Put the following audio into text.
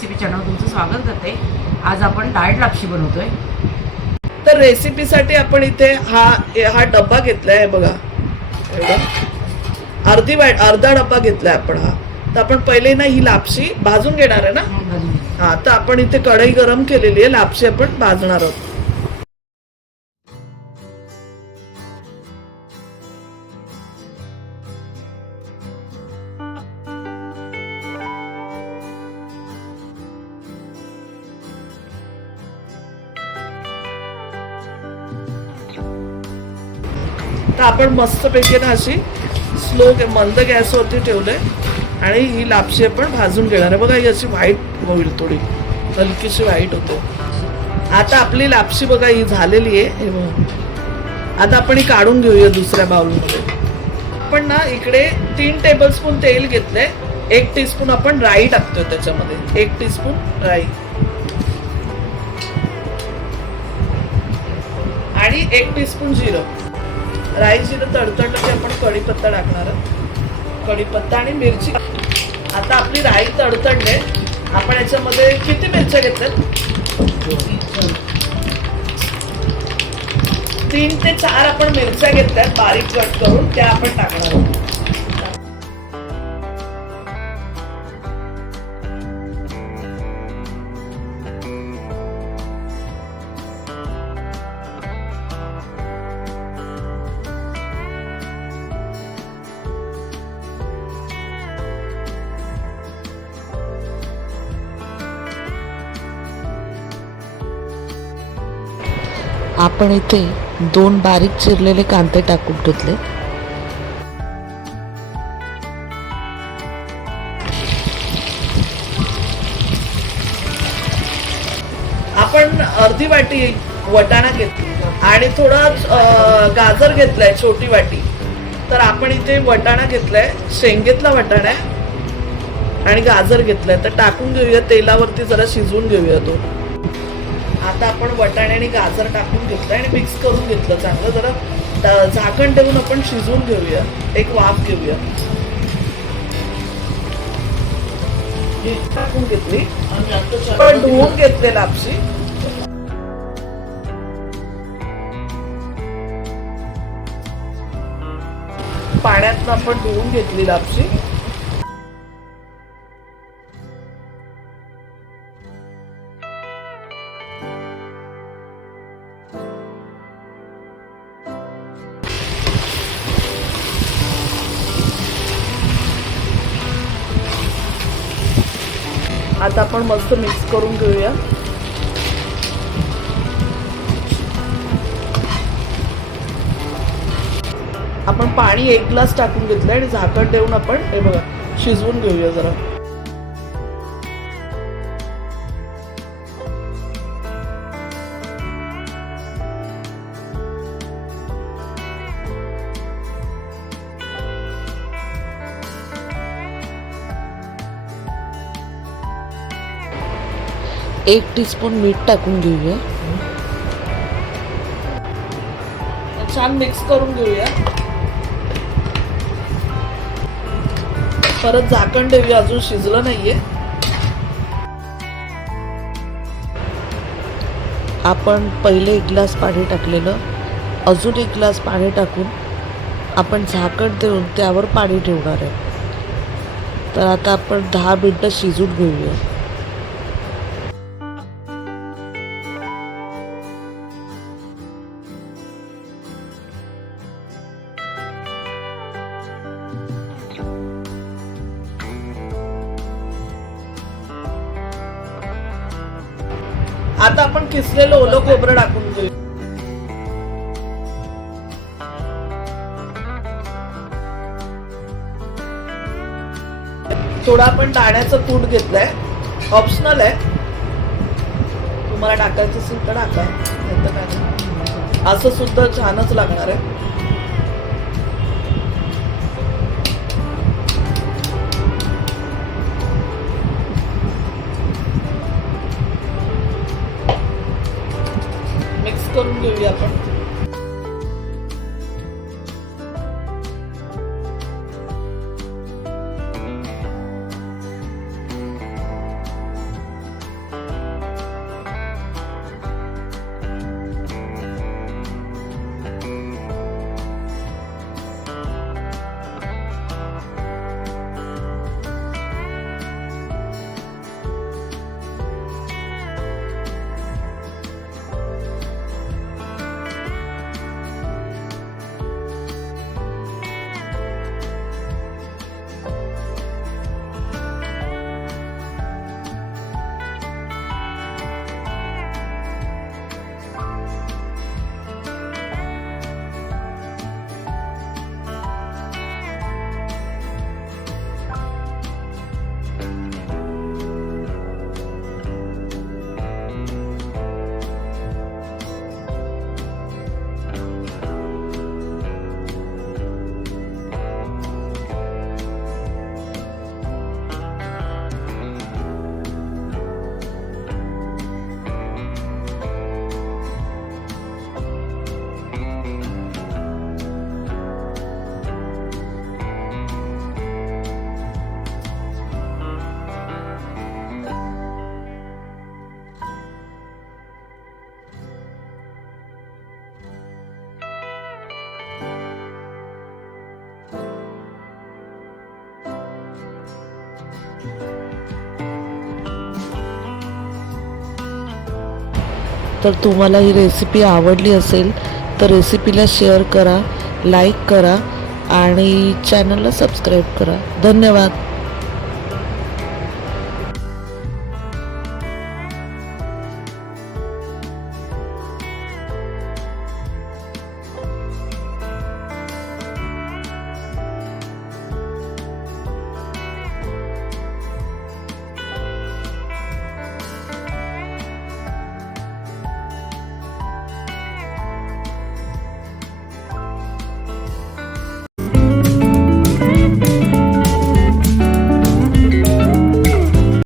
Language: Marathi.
रेसिपी चॅनल तुमचं स्वागत करते। आज आपण डाळ लापशी बनवतोय। तर रेसिपीसाठी आपण इथे हा डब्बा घेतलाय बघा, अर्धा डब्बा घेतलाय आपण हा। तर आपण पहिले ना ही लापशी भाजून घेणार आहे ना। हा, तर आपण इथे कढई गरम केलेली आहे, लापशी आपण भाजणार आहोत। तर आपण मस्तपैकी ना अशी मंद गॅसवरती ठेवलंय आणि ही लापशी आपण भाजून घेणार आहे। बघा ही अशी व्हाईट होईल, थोडी हलकीशी व्हाईट होते। आता आपली लापशी बघा ही झालेली आहे, हे बघा। आता आपण ही काढून घेऊया दुसऱ्या बाउलमध्ये। आपण ना इकडे 3 टेबलस्पून तेल घेतलंय, 1 टीस्पून आपण राई टाकतोय त्याच्यामध्ये, 1 टीस्पून राई आणि 1 टीस्पून जिरं। राई जिरं तडतडलं की आपण कढीपत्ता टाकणार आहोत, कढीपत्ता आणि मिरची। आता आपली राई तडतडले, आपण याच्यामध्ये किती मिरच्या घेतल्यात? 3 ते 4 आपण मिरच्या घेतल्यात बारीक कट करून, त्या आपण टाकणार आहोत। आपण इथे 2 बारीक चिरलेले कांदे टाकून घेतले। आपण अर्धी वाटी वटाणा घेतली आणि थोडा गाजर घेतलाय छोटी वाटी। तर आपण इथे वटाणा घेतलाय, शेंगेतला वटाणा आहे आणि गाजर घेतलाय। तर टाकून घेऊया तेलावरती, जरा शिजवून घेऊया तो। आता आपण वटाणे आणि गाजर टाकून घेतलं आणि मिक्स करून घेतलं चांगलं। जरा झाकण ठेवून आपण शिजवून घेऊया, एक वाफ घेऊया। टाकून घेतली आणि धुवून घेतले लापशी। पाण्यातनं आपण धुवून घेतली लापशी। आता आपण मस्त मिक्स करून घेऊया। आपण पाणी 1 ग्लास टाकून घेतलंय आणि झाकण ठेवून आपण हे बघा शिजवून घेऊया जरा। एक टीस्पून मीठ टाकून घेऊया। छान मिक्स करून घेऊया। परत झाकण ठेवूया, अजून शिजलं नाहीये। आपण पहिले 1 ग्लास पाणी टाकलेलं, अजून 1 ग्लास पाणी टाकून आपण झाकण देऊन त्यावर पाणी ठेवणार आहे। तर आता आपण 10 मिनिटं शिजून घेऊया। आता आपण किसलेलं ओलं खोबरं टाकून घेऊ। थोडा आपण दाण्याचं कूट घेतलाय, ऑप्शनल आहे, तुम्हाला टाकायचं असेल तर टाका, असं सुद्धा छानच लागणार आहे। मिक्स करून घेऊया आपण। तर तुम्हाला ही रेसिपी आवडली असेल तर रेसिपीला शेअर करा, लाईक करा आणि चॅनलला सबस्क्राईब करा. धन्यवाद.